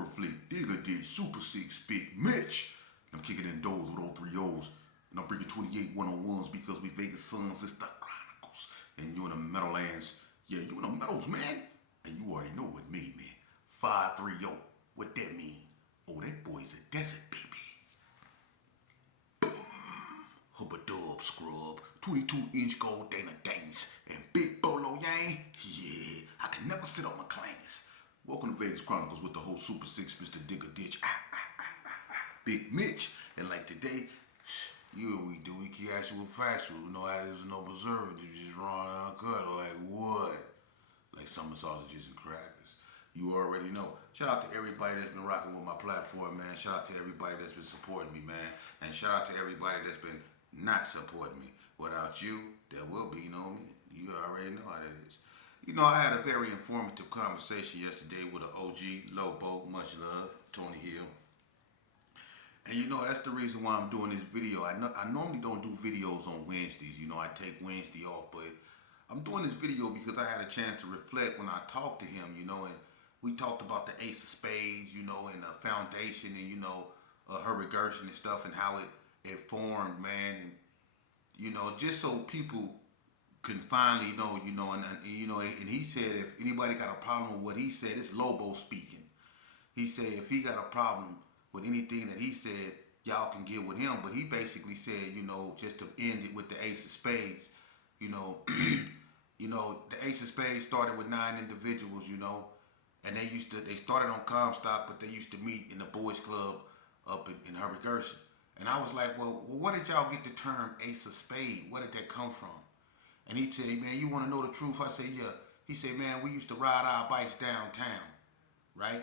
Horror Flick, Digger Ditch, Super Six, Big Mitch. I'm kicking in doors with all three O's. And I'm bringing 28 101s because we Vegas Sons, it's the Chronicles. And you in the Meadowlands. Yeah, you in the Meadows, man. And you already know what me, man. 530. What that mean? Oh, that boy's a desert, baby. Hubba-dub scrub, 22-inch gold Dana Danes, and Big Bolo Yang. Yeah, I can never sit on my claims. Welcome to Vegas Chronicles with the whole Super Six, Mr. Digger Ditch. Big Mitch. And like today, you know what we do, we keep actual factual. We know how there's no preservative, just raw and uncut. Like what? Like summer sausages and crackers. You already know. Shout out to everybody that's been rocking with my platform, man. Shout out to everybody that's been supporting me, man. And shout out to everybody that's been not supporting me. Without you, there will be no me. You already know how that is. You know, I had a very informative conversation yesterday with an OG, Lobo, much love, Tony Hill. And you know, that's the reason why I'm doing this video. I normally don't do videos on Wednesdays. You know, I take Wednesday off, but I'm doing this video because I had a chance to reflect when I talked to him, you know, and we talked about the Ace of Spades, you know, and the foundation and, you know, her regression and stuff and how it formed, man. And, you know, just so people can finally know, you know, and you know, and he said if anybody got a problem with what he said, it's Lobo speaking. He said if he got a problem with anything that he said, y'all can get with him. But he basically said, you know, just to end it with the Ace of Spades, you know, you know, the Ace of Spades started with 9 individuals, you know, and they started on Comstock, but they used to meet in the boys club up in Herbert Gershon. And I was like, well, where did y'all get the term Ace of Spades? Where did that come from? And he'd say, man, you want to know the truth? I say, yeah. He said, man, we used to ride our bikes downtown, right?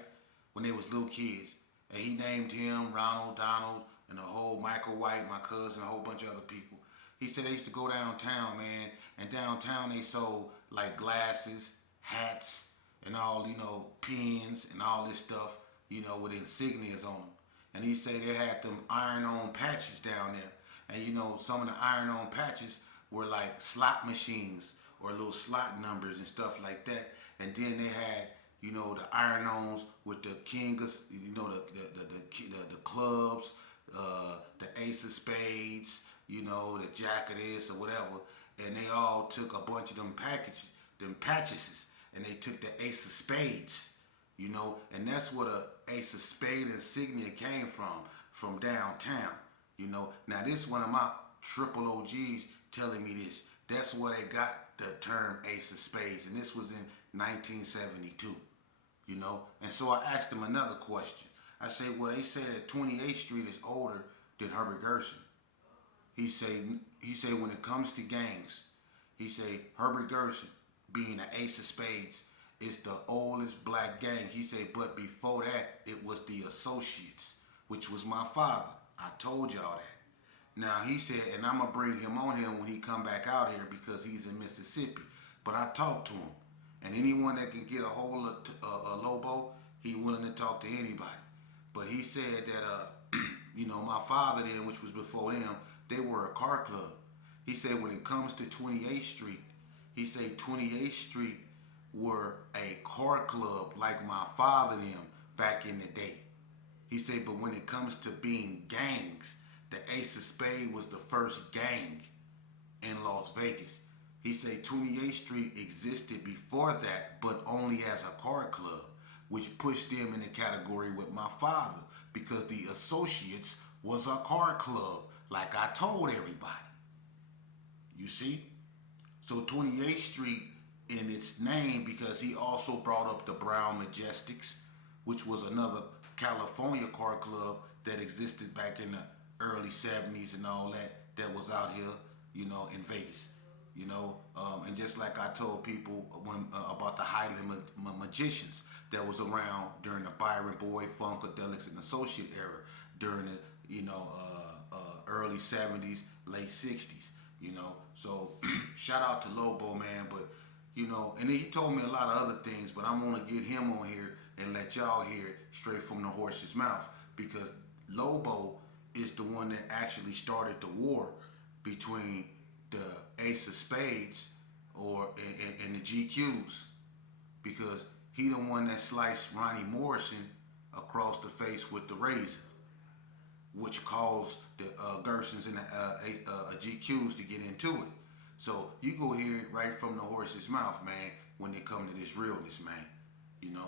When they was little kids. And he named him Ronald, Donald, and the whole Michael White, my cousin, a whole bunch of other people. He said they used to go downtown, man, and downtown they sold like glasses, hats, and all, you know, pins and all this stuff, you know, with insignias on them. And he said they had them iron-on patches down there. And, you know, some of the iron-on patches were like slot machines or little slot numbers and stuff like that. And then they had, you know, the iron-ons with the king of, you know, the clubs, the Ace of Spades, you know, the Jack of this or whatever. And they all took a bunch of them patches, and they took the Ace of Spades, you know, and that's where the Ace of Spades insignia came from downtown, you know. Now this one of my triple OGs telling me this. That's where they got the term Ace of Spades, and this was in 1972, you know. And so I asked him another question. I said, well, they say that 28th Street is older than Herbert Gershon. He said when it comes to gangs, he said Herbert Gershon being the Ace of Spades is the oldest black gang. He said, but before that, it was the Associates, which was my father. I told y'all that. Now, he said, and I'm going to bring him on here when he come back out here because he's in Mississippi. But I talked to him. And anyone that can get a hold of Lobo, he willing to talk to anybody. But he said that, you know, my father then, which was before them, they were a car club. He said when it comes to 28th Street, he said 28th Street were a car club like my father them back in the day. He said, but when it comes to being gangs, the Ace of Spades was the first gang in Las Vegas. He said 28th Street existed before that, but only as a car club, which pushed them in the category with my father because the Associates was a car club, like I told everybody. You see? So 28th Street in its name because he also brought up the Brown Majestics, which was another California car club that existed back in the early 70s and all that was out here, you know, in Vegas, you know. And just like I told people about the Highland Magicians that was around during the Byron Boy, Funkadelics, and Associate era during the, you know, early 70s, late 60s, you know. So shout out to Lobo, man. But, you know, and then he told me a lot of other things, but I'm going to get him on here and let y'all hear it straight from the horse's mouth because Lobo is the one that actually started the war between the Ace of Spades and the GQs because he the one that sliced Ronnie Morrison across the face with the razor, which caused the Gersons and the GQs to get into it. So you go hear it right from the horse's mouth, man, when they come to this realness, man.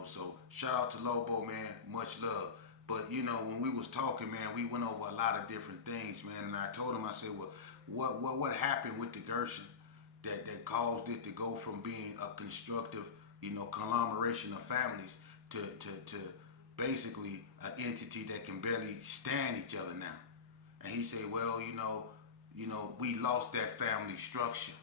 So shout out to Lobo, man. Much love. But when we was talking, man, we went over a lot of different things, man. And I told him, I said, well, what happened with the Gerson that caused it to go from being a constructive, conglomeration of families to basically an entity that can barely stand each other now. And he said, well, we lost that family structure.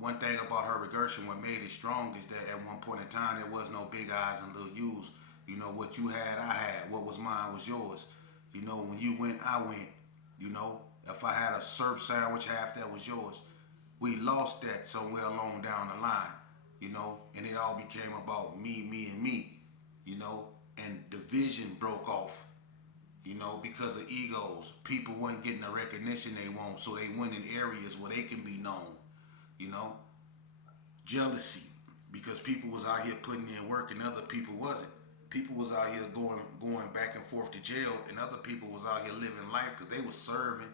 One thing about Herbert Gershon, what made it strong is that at one point in time there was no big eyes and little U's. What you had, I had. What was mine was yours. When you went, I went. If I had a syrup sandwich, half that was yours. We lost that somewhere along down the line, and it all became about me, and me, and division broke off, because of egos. People weren't getting the recognition they want, so they went in areas where they can be known, jealousy, because people was out here putting in work and other people wasn't. People was out here going back and forth to jail, and other people was out here living life because they was serving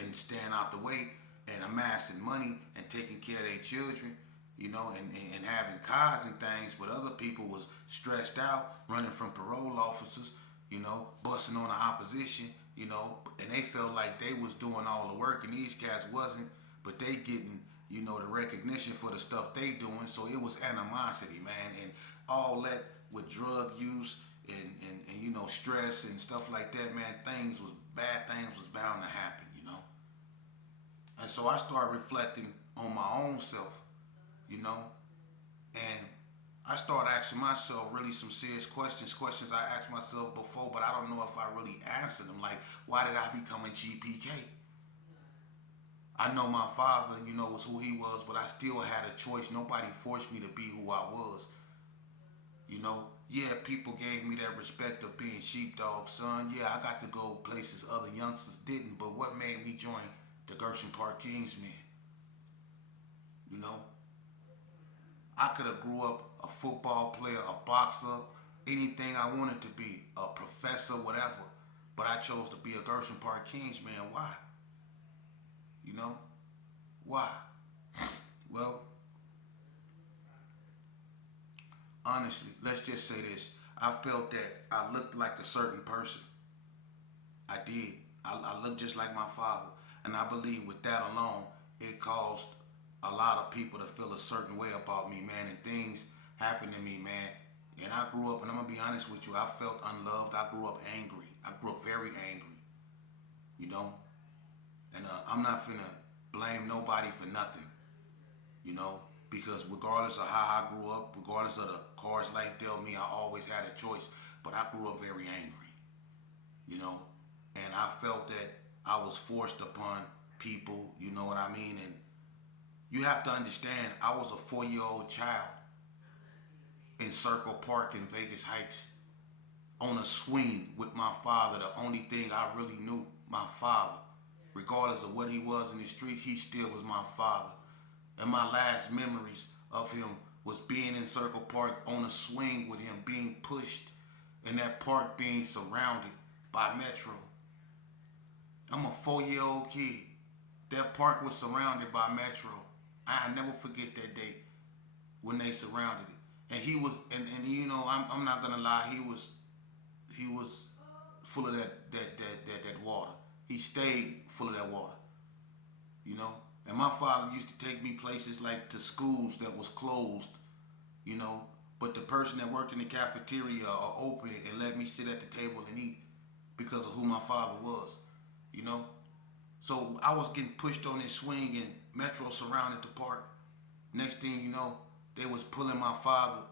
and staying out the way and amassing money and taking care of their children, and having cars and things. But other people was stressed out, running from parole officers, busting on the opposition, and they felt like they was doing all the work and these cats wasn't, but they getting, the recognition for the stuff they doing. So it was animosity, man, and all that with drug use and stress and stuff like that, man. Bad things was bound to happen, And so I started reflecting on my own self, and I started asking myself really some serious questions I asked myself before, but I don't know if I really answered them. Like, why did I become a GPK? I know my father, was who he was, but I still had a choice. Nobody forced me to be who I was. Yeah, people gave me that respect of being sheepdog son. Yeah, I got to go places other youngsters didn't, but what made me join the Gershon Park Kingsmen? I could have grew up a football player, a boxer, anything I wanted to be, a professor, whatever. But I chose to be a Gershon Park Kingsman. Why? Why? Well, honestly, let's just say this. I felt that I looked like a certain person. I did. I looked just like my father. And I believe with that alone, it caused a lot of people to feel a certain way about me, man. And things happened to me, man. And I grew up, and I'm going to be honest with you, I felt unloved. I grew up angry. I grew up very angry. And I'm not finna blame nobody for nothing, because regardless of how I grew up, regardless of the cards life dealt me, I always had a choice. But I grew up very angry, and I felt that I was forced upon people, you know what I mean? And you have to understand, I was a 4-year-old child in Circle Park in Vegas Heights on a swing with my father. The only thing I really knew, my father. Regardless of what he was in the street, he still was my father. And my last memories of him was being in Circle Park on a swing with him, being pushed, and that park being surrounded by Metro. I'm a 4-year-old kid. That park was surrounded by Metro. I'll never forget that day when they surrounded it. And he was, and I'm not gonna lie, he was full of that water. He stayed full of that water, And my father used to take me places like to schools that was closed, But the person that worked in the cafeteria opened it and let me sit at the table and eat because of who my father was, So I was getting pushed on this swing and Metro surrounded the park. Next thing you know, they was pulling my father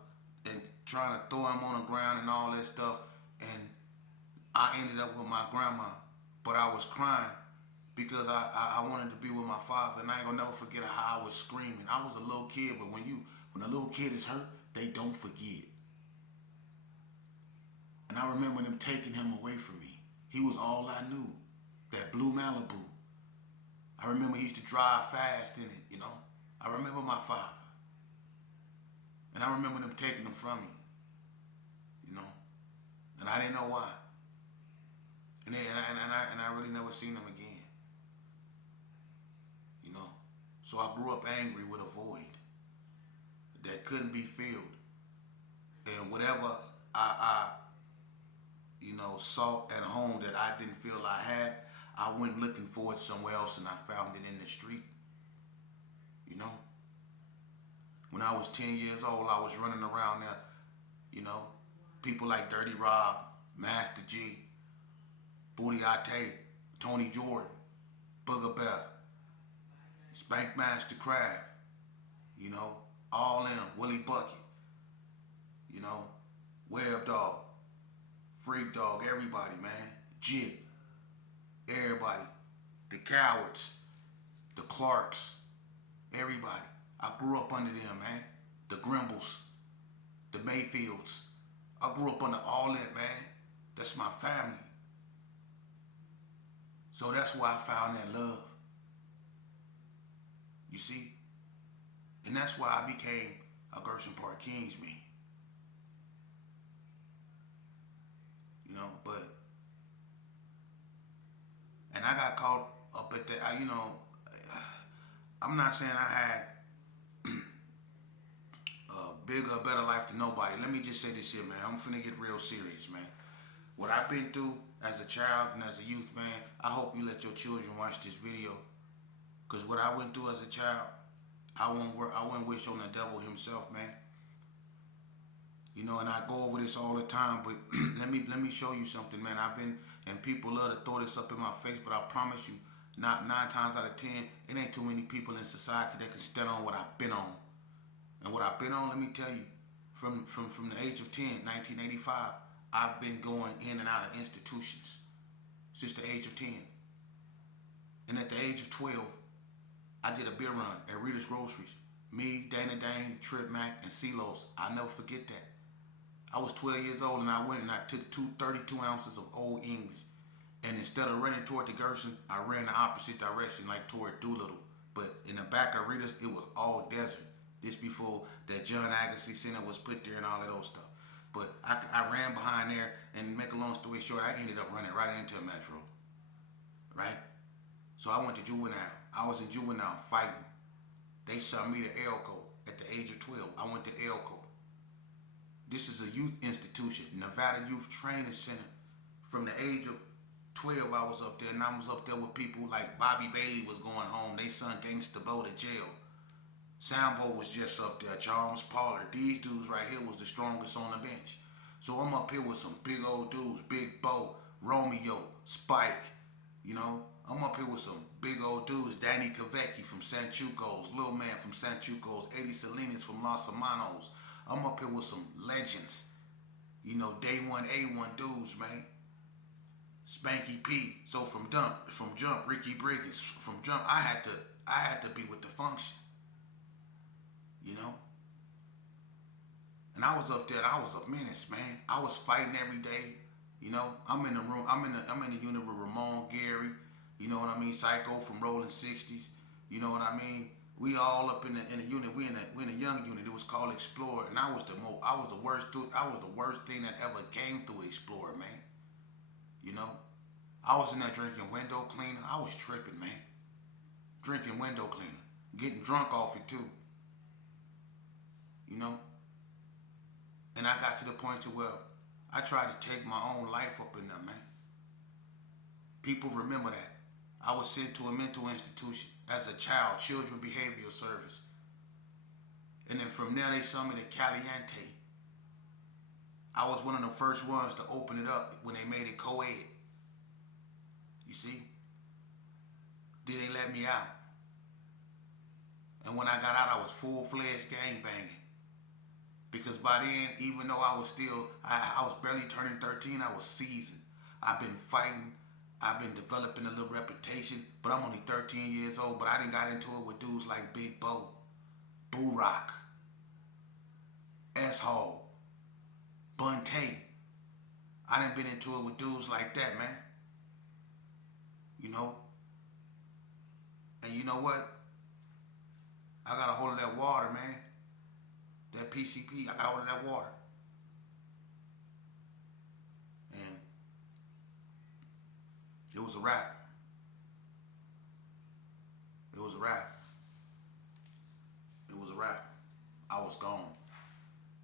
and trying to throw him on the ground and all that stuff. And I ended up with my grandma. But I was crying because I wanted to be with my father. And I ain't gonna never forget how I was screaming. I was a little kid, but when a little kid is hurt, they don't forget. And I remember them taking him away from me. He was all I knew. That blue Malibu. I remember he used to drive fast in it, I remember my father. And I remember them taking him from me. you know, and I didn't know why. And I really never seen them again, you know. So I grew up angry with a void that couldn't be filled. And whatever I saw at home that I didn't feel I had, I went looking for it somewhere else and I found it in the street, you know. When I was 10 years old, I was running around there, you know, people like Dirty Rob, Master G, Booty Ate, Tony Jordan, Booger Bear, Spank Master Craft, you know, all them, Willie Bucket, you know, Web Dog, Freak Dog, everybody, man, Jit, everybody, the Cowards, the Clarks, everybody. I grew up under them, man. The Grimbles, the Mayfields. I grew up under all that, man. That's my family. So that's why I found that love. You see? And that's why I became a Gerson Park Kings man. You know, and I got caught up at that, I'm not saying I had a bigger, better life than nobody. Let me just say this here, man. I'm finna get real serious, man. What I've been through as a child and as a youth, man, I hope you let your children watch this video. Because what I went through as a child, I wouldn't wish on the devil himself, man. You know, and I go over this all the time, but let me show you something, man. And people love to throw this up in my face, but I promise you, not 9 times out of 10, it ain't too many people in society that can stand on what I've been on. And what I've been on, let me tell you, from the age of 10, 1985, I've been going in and out of institutions since the age of 10. And at the age of 12, I did a beer run at Rita's Groceries. Me, Dana Dane, Trip Mac, and CeeLo's. I'll never forget that. I was 12 years old and I went and I took 32 ounces of Old English. And instead of running toward the Gerson, I ran the opposite direction, like toward Doolittle. But in the back of Rita's, it was all desert. This before that John Agassi Center was put there and all of those stuff. But I ran behind there, and make a long story short, I ended up running right into a metro. Right? So I went to juvenile. I was in juvenile fighting. They sent me to Elko at the age of 12. I went to Elko. This is a youth institution, Nevada Youth Training Center. From the age of 12, I was up there, and I was up there with people like Bobby Bailey was going home. They sent Gangsta Bo to jail. Sambo was just up there, Charles Pollard. These dudes right here was the strongest on the bench. So I'm up here with some big old dudes, Big Bo, Romeo, Spike, you know. I'm up here with some big old dudes, Danny Kavecki from Sanchucos, Lil Man from Sanchucos, Eddie Salinas from Los Hermanos. I'm up here with some legends, you know, day one, A1 dudes, man. Spanky P. So from jump, Ricky Briggins. From jump, I had to be with the function. You know? And I was up there, I was a menace, man. I was fighting every day. You know, I'm in the room, I'm in the unit with Ramon, Gary, you know what I mean, Psycho from Rolling 60s, you know what I mean? We all up in the unit, we in a young unit, it was called Explorer, and I was the worst thing that ever came through Explorer, man. You know? I was in there drinking window cleaner, I was tripping, man. Drinking window cleaner, getting drunk off it too. You know? And I got to the point to where I tried to take my own life up in there, man. People remember that. I was sent to a mental institution as a child, Children Behavioral Service. And then from there they sent me to Caliente. I was one of the first ones to open it up when they made it co-ed. You see? Then they let me out. And when I got out, I was full-fledged gangbanging. Because by then, even though I was barely turning 13, I was seasoned. I've been fighting. I've been developing a little reputation. But I'm only 13 years old. But I done got into it with dudes like Big Bo, Boo Rock, S-Hall, Bunte. I done been into it with dudes like that, man. You know? And you know what? I got a hold of that water, man. That PCP, I got hold of that water. was a wrap. It was a wrap. It was a wrap. I was gone.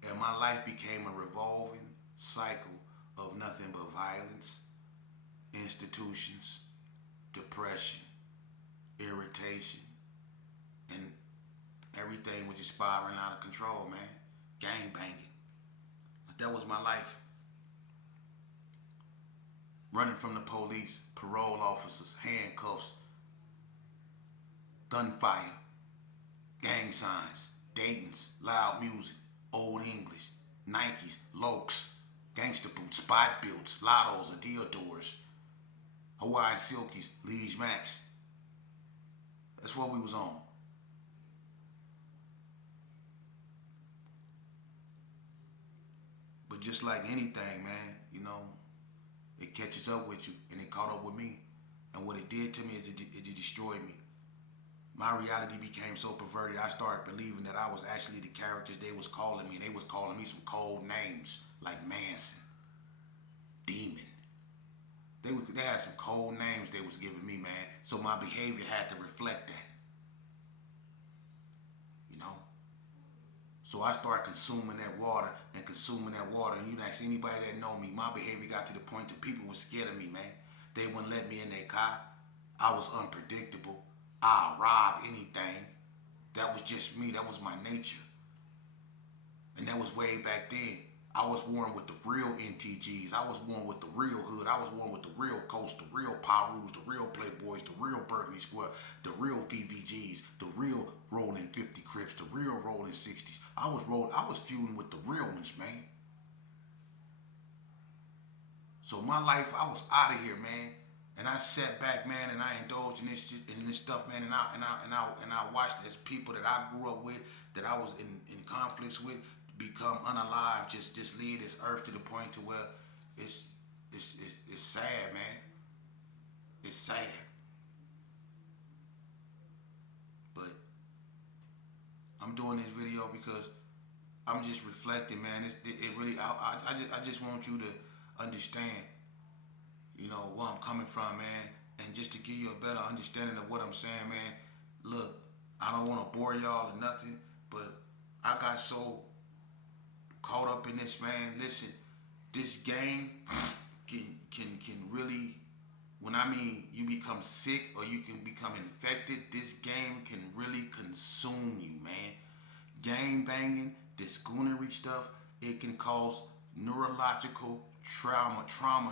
And my life became a revolving cycle of nothing but violence, institutions, depression, irritation, and everything was just spiraling out of control, man. Gang banging. But that was my life. Running from the police, parole officers, handcuffs, gunfire, gang signs, Dayton's, loud music, old English, Nikes, Lokes, gangster boots, spot builds, Lottos, Adiadors, Hawaiian Silkies, Liege Max. That's what we was on. But just like anything, man, you know, it catches up with you, and it caught up with me. And what it did to me is it destroyed me. My reality became so perverted, I started believing that I was actually the characters they was calling me. And they was calling me some cold names like Manson, Demon. They had some cold names they was giving me, man. So my behavior had to reflect that. You know? So I started consuming that water. And you ask anybody that know me, my behavior got to the point that people were scared of me, man. They wouldn't let me in their car. I was unpredictable. I'll rob anything. That was just me. That was my nature. And that was way back then. I was born with the real NTGs. I was born with the real hood. I was born with the real Coast, the real Pirus, the real Playboys, the real Burgundy Square, the real VVGs, the real rolling 50 Crips, the real rolling 60s. I was feuding with the real ones, man. So my life, I was out of here, man. And I sat back, man, and I indulged in this stuff, man, and I watched as people that I grew up with, that I was in conflicts with, become unalive, just leave this earth to the point to where it's sad, man. It's sad. But I'm doing this video because I'm just reflecting, man. It really, I just want you to understand, you know, where I'm coming from, man. And just to give you a better understanding of what I'm saying, man. Look, I don't want to bore y'all or nothing, but I got so caught up in this, man. Listen, this game can really, when I mean you become sick or you can become infected, this game can really consume you, man. Gang banging, this goonery stuff, it can cause neurological trauma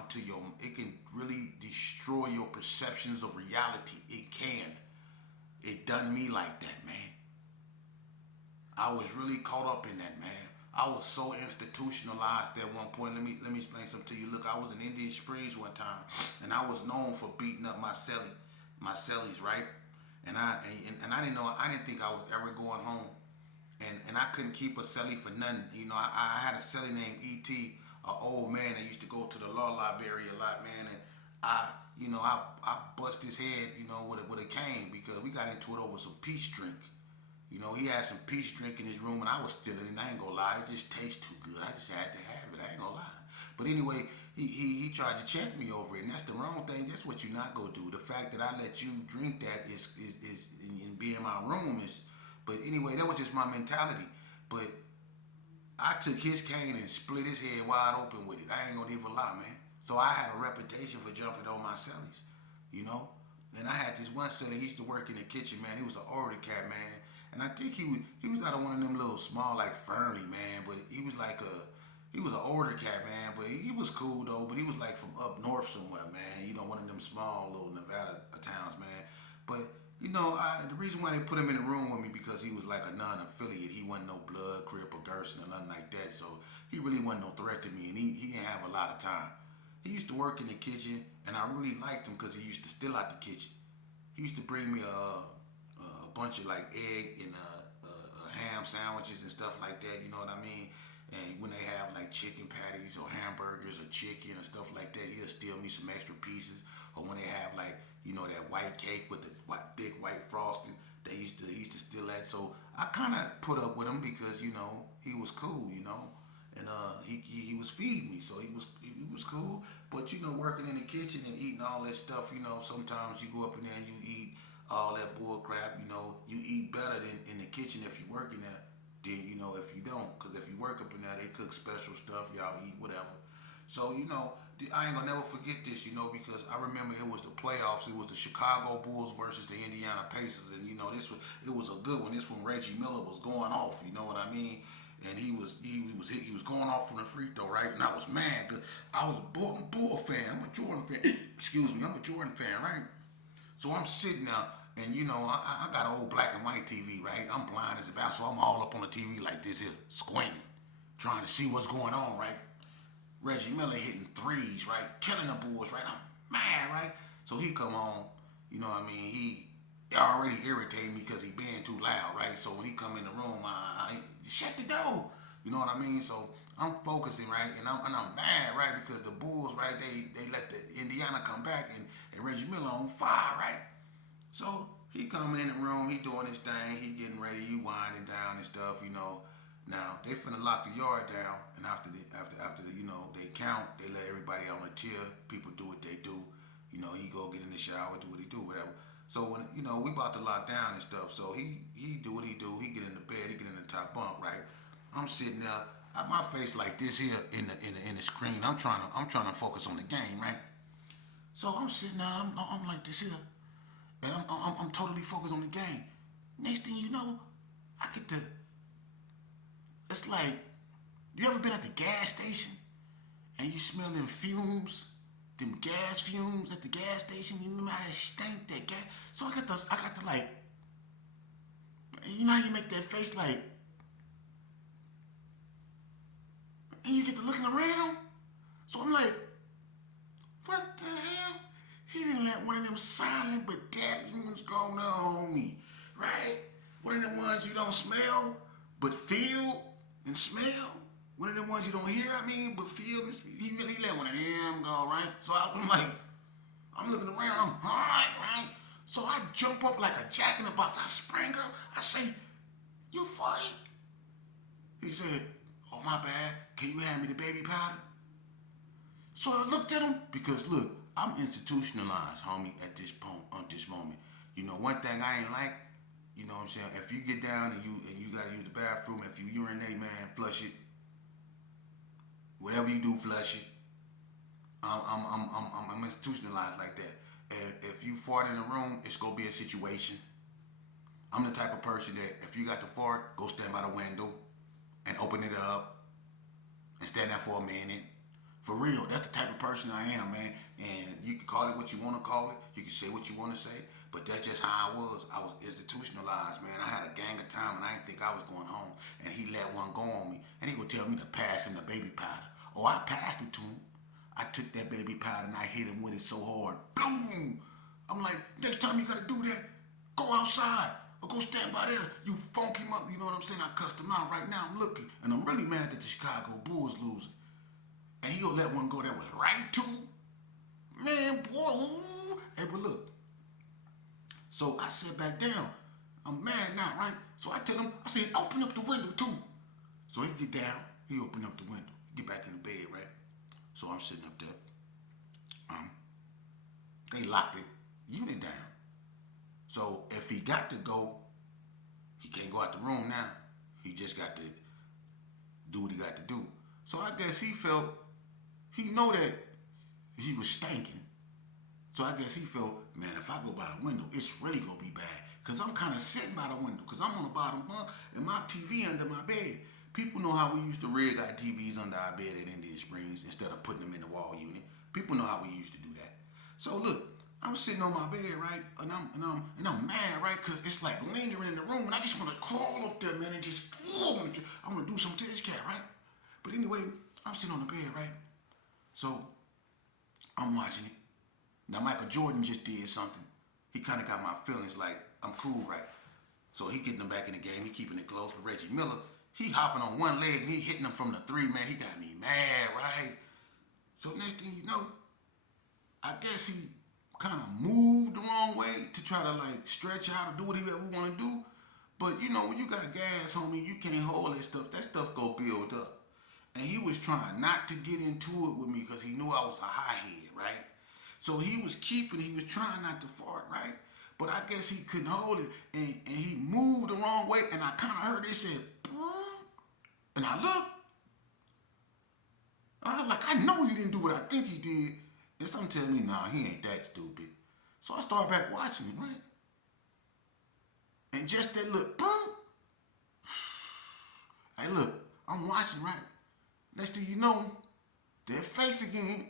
to your, it can really destroy your perceptions of reality. It can. It done me like that, man. I was really caught up in that, man. I was so institutionalized at one point. Let me explain something to you. Look, I was in Indian Springs one time, and I was known for beating up my cellies, right? And I didn't think I was ever going home, and I couldn't keep a cellie for nothing. You know, I had a cellie named E.T., an old man that used to go to the law library a lot, man, and I bust his head, you know, with a cane because we got into it over some peach drink. You know, he had some peach drink in his room, and I was stealing it. I ain't gonna lie, it just tastes too good. I just had to have it. I ain't gonna lie. But anyway, he tried to check me over it, and that's the wrong thing. That's what you're not gonna do. The fact that I let you drink that is and be in my room is. But anyway, that was just my mentality. But I took his cane and split his head wide open with it. I ain't gonna even lie, man. So I had a reputation for jumping on my cellies, you know. And I had this one cellie. He used to work in the kitchen, man. He was an older cat, man. And I think he was out of one of them little small, like Fernie, man. But he was an older cat, man. But he was cool, though. But he was like from up north somewhere, man. You know, one of them small little Nevada towns, man. But, you know, the reason why they put him in the room with me because he was like a non-affiliate. He wasn't no blood, Crip, or Gerson, or nothing like that. So he really wasn't no threat to me. And he didn't have a lot of time. He used to work in the kitchen, and I really liked him because he used to steal out the kitchen. He used to bring me a bunch of like egg and ham sandwiches and stuff like that, you know what I mean? And when they have like chicken patties or hamburgers or chicken or stuff like that, he'll steal me some extra pieces. Or when they have like, you know, that white cake with the thick white frosting, he used to steal that. So I kind of put up with him because, you know, he was cool, you know. And he was feeding me, so he was cool. But you know, working in the kitchen and eating all that stuff, you know, sometimes you go up in there and you eat all that bull crap. You know, you eat better than in the kitchen if you work in there than you know if you don't. Cause if you work up in there, they cook special stuff. Y'all eat whatever. So you know, I ain't gonna never forget this. You know, because I remember it was the playoffs. It was the Chicago Bulls versus the Indiana Pacers, and you know, it was a good one. This one Reggie Miller was going off. You know what I mean? And he was going off from the free throw, right? And I was mad because I was a Bull fan. I'm a Jordan fan. Excuse me, I'm a Jordan fan, right? So I'm sitting there, and you know, I got an old black and white TV, right? I'm blind as a bat, so I'm all up on the TV like this here, squinting, trying to see what's going on, right? Reggie Miller hitting threes, right? Killing the Bulls, right? I'm mad, right? So he come on, you know what I mean? He already irritated me because he being too loud, right? So when he come in the room, I shut the door. You know what I mean? So I'm focusing, right? And I'm mad, right? Because the Bulls, right? They let the Indiana come back and Reggie Miller on fire, right? So he come in the room, he doing his thing, he getting ready, he winding down and stuff, you know. Now they finna lock the yard down, and after the you know they count, they let everybody on a tier. People do what they do, you know. He go get in the shower, do what he do, whatever. So when you know we about to lock down and stuff, so he do what he do. He get in the bed, he get in the top bunk, right? I'm sitting there, my face like this here in the screen. I'm trying to focus on the game, right? So I'm sitting there, I'm like this here, and I'm totally focused on the game. Next thing you know, I get to. It's like, you ever been at the gas station and you smell them fumes, them gas fumes at the gas station? You remember how that stink, that gas? So I got the like, you know how you make that face like, and you get to looking around? So I'm like, what the hell? He didn't let one of them silent but deadly ones go on me, right? One of them ones you don't smell but feel and smell. One of them ones you don't hear, but feel. He really let one of them go, right? So I'm like, I'm looking around, I'm hot, right? So I jump up like a jack in the box. I sprang up. I say, you farted? He said, oh, my bad. Can you hand me the baby powder? So I looked at him because, look, I'm institutionalized, homie, at this moment. You know, one thing I ain't like, you know what I'm saying? If you get down and you gotta use the bathroom, if you urinate, man, flush it. Whatever you do, flush it. I'm institutionalized like that. And if you fart in a room, it's gonna be a situation. I'm the type of person that if you got to fart, go stand by the window and open it up and stand there for a minute. For real, that's the type of person I am, man. And you can call it what you want to call it. You can say what you want to say. But that's just how I was. I was institutionalized, man. I had a gang of time, and I didn't think I was going home. And he let one go on me. And he would tell me to pass him the baby powder. Oh, I passed it to him. I took that baby powder, and I hit him with it so hard. Boom! I'm like, next time you got to do that, go outside. Or go stand by there. You funk him up. You know what I'm saying? I cussed him out right now. I'm looking. And I'm really mad that the Chicago Bulls losing. And he'll let one go that was right to him. Man, boy, ooh. Hey, but look. So I sat back down. I'm mad now, right? So I tell him, I said, open up the window too. So he get down, he open up the window, get back in the bed, right? So I'm sitting up there. They locked the unit down. So if he got to go, he can't go out the room now. He just got to do what he got to do. So I guess he felt, he know that he was stinking. So I guess he felt, man, if I go by the window, it's really going to be bad. Because I'm kind of sitting by the window. Because I'm on the bottom bunk and my TV under my bed. People know how we used to rig our TVs under our bed at Indian Springs instead of putting them in the wall unit. People know how we used to do that. So look, I'm sitting on my bed, right? And I'm mad, right? Because it's like lingering in the room. And I just want to crawl up there, man, and just, I want to do something to this cat, right? But anyway, I'm sitting on the bed, right? So I'm watching it. Now, Michael Jordan just did something. He kind of got my feelings like, I'm cool, right? So he getting them back in the game. He keeping it close. But Reggie Miller, he hopping on one leg and he hitting them from the three, man. He got me mad, right? So next thing you know, I guess he kind of moved the wrong way to try to like stretch out or do whatever we want to do. But you know, when you got gas, homie, you can't hold that stuff. That stuff go build up. and he was trying not to get into it with me because he knew I was a hothead, right? So he was trying not to fart, right? But I guess he couldn't hold it, and he moved the wrong way, and I kind of heard it said, and I looked, I was like, I know he didn't do what I think he did. And something tell me, nah, he ain't that stupid. So I started back watching him, right? And just that look, hey, look, I'm watching, right? Next thing you know, that face again.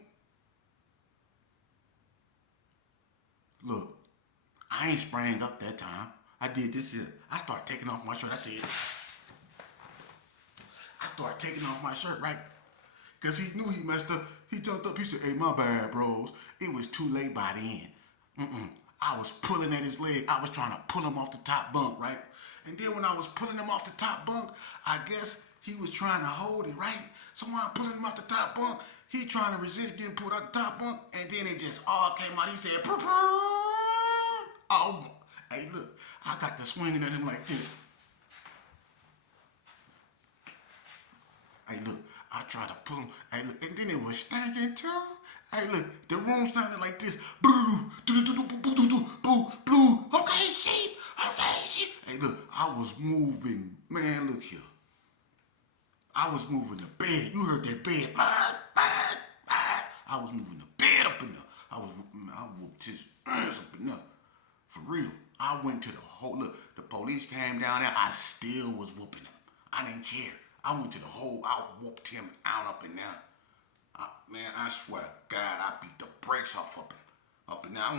Look, I ain't sprang up that time. I did this here. I started taking off my shirt. I started taking off my shirt, right? Because he knew he messed up. He jumped up. He said, hey, my bad, bros. It was too late by then. I was pulling at his leg. I was trying to pull him off the top bunk, right? And then when I was pulling him off the top bunk, I guess he was trying to hold it, right? So when I'm pulling him off the top bunk, he trying to resist getting pulled out the top bunk, and then it just all came out. He said, oh, hey, look, I got to swinging at him like this. Hey, look, I tried to pull him. Hey, look, and then it was stinking too. Hey, look, the room sounded like this. Blue, blue. Okay, sheep. Hey, look, I was moving. Man, look here. I was moving the bed. You heard that bed. I was moving the bed up in there. I whooped his ass up in there. For real. I went to the whole, look, the police came down there. I still was whooping him. I didn't care. I went to the whole, I whooped him out up and down. Man, I swear to God, I beat the brakes off up and down.